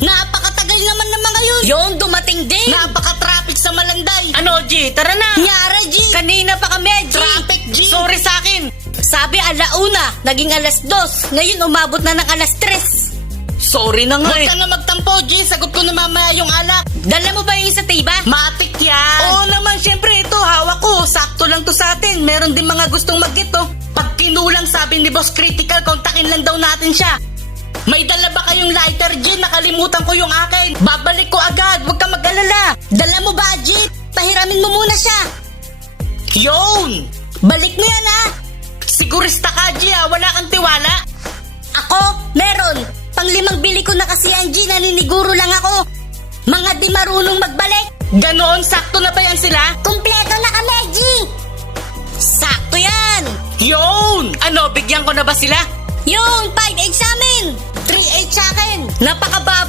Napakatagal naman ng mga yun. Yon, dumating din. Napaka-traffic sa Malanday. Ano, G? Tara na. Nyara, G. Kanina pa kami, G. Traffic, G. Sorry sa akin. Sabi 1:00, naging 2:00. Ngayon umabot na ng 3:00. Sorry na nga Huwag eh. ka na magtampo, G. Sagot ko na mamaya yung alak. Dala mo ba yung sa tiba? Matik yan. Oo naman, syempre ito, hawak ko. Sakto lang to sa atin. Meron din mga gustong mag-gito. Pag kinulang sabi ni Boss Critical, kontakin lang daw natin siya. May dala ba kayong lighter, G? Nakalimutan ko yung akin. Babalik ko agad. Huwag ka mag-alala. Dala mo ba, G? Pahiramin mo muna siya. Yun! Balik mo yan, ha? Sigurista ka, G, ha? Wala kang tiwala? Ako, meron. Pang-5 bili ko na kasi yan, G. Naniniguro lang ako. Mga di marunong magbalik. Ganoon, sakto na ba yan sila? Kumpleto na kami, G. Sakto yan. Yun! Ano, bigyan ko na ba sila? Yung 5-8 sa amin. 3-8 sa akin. Napakababa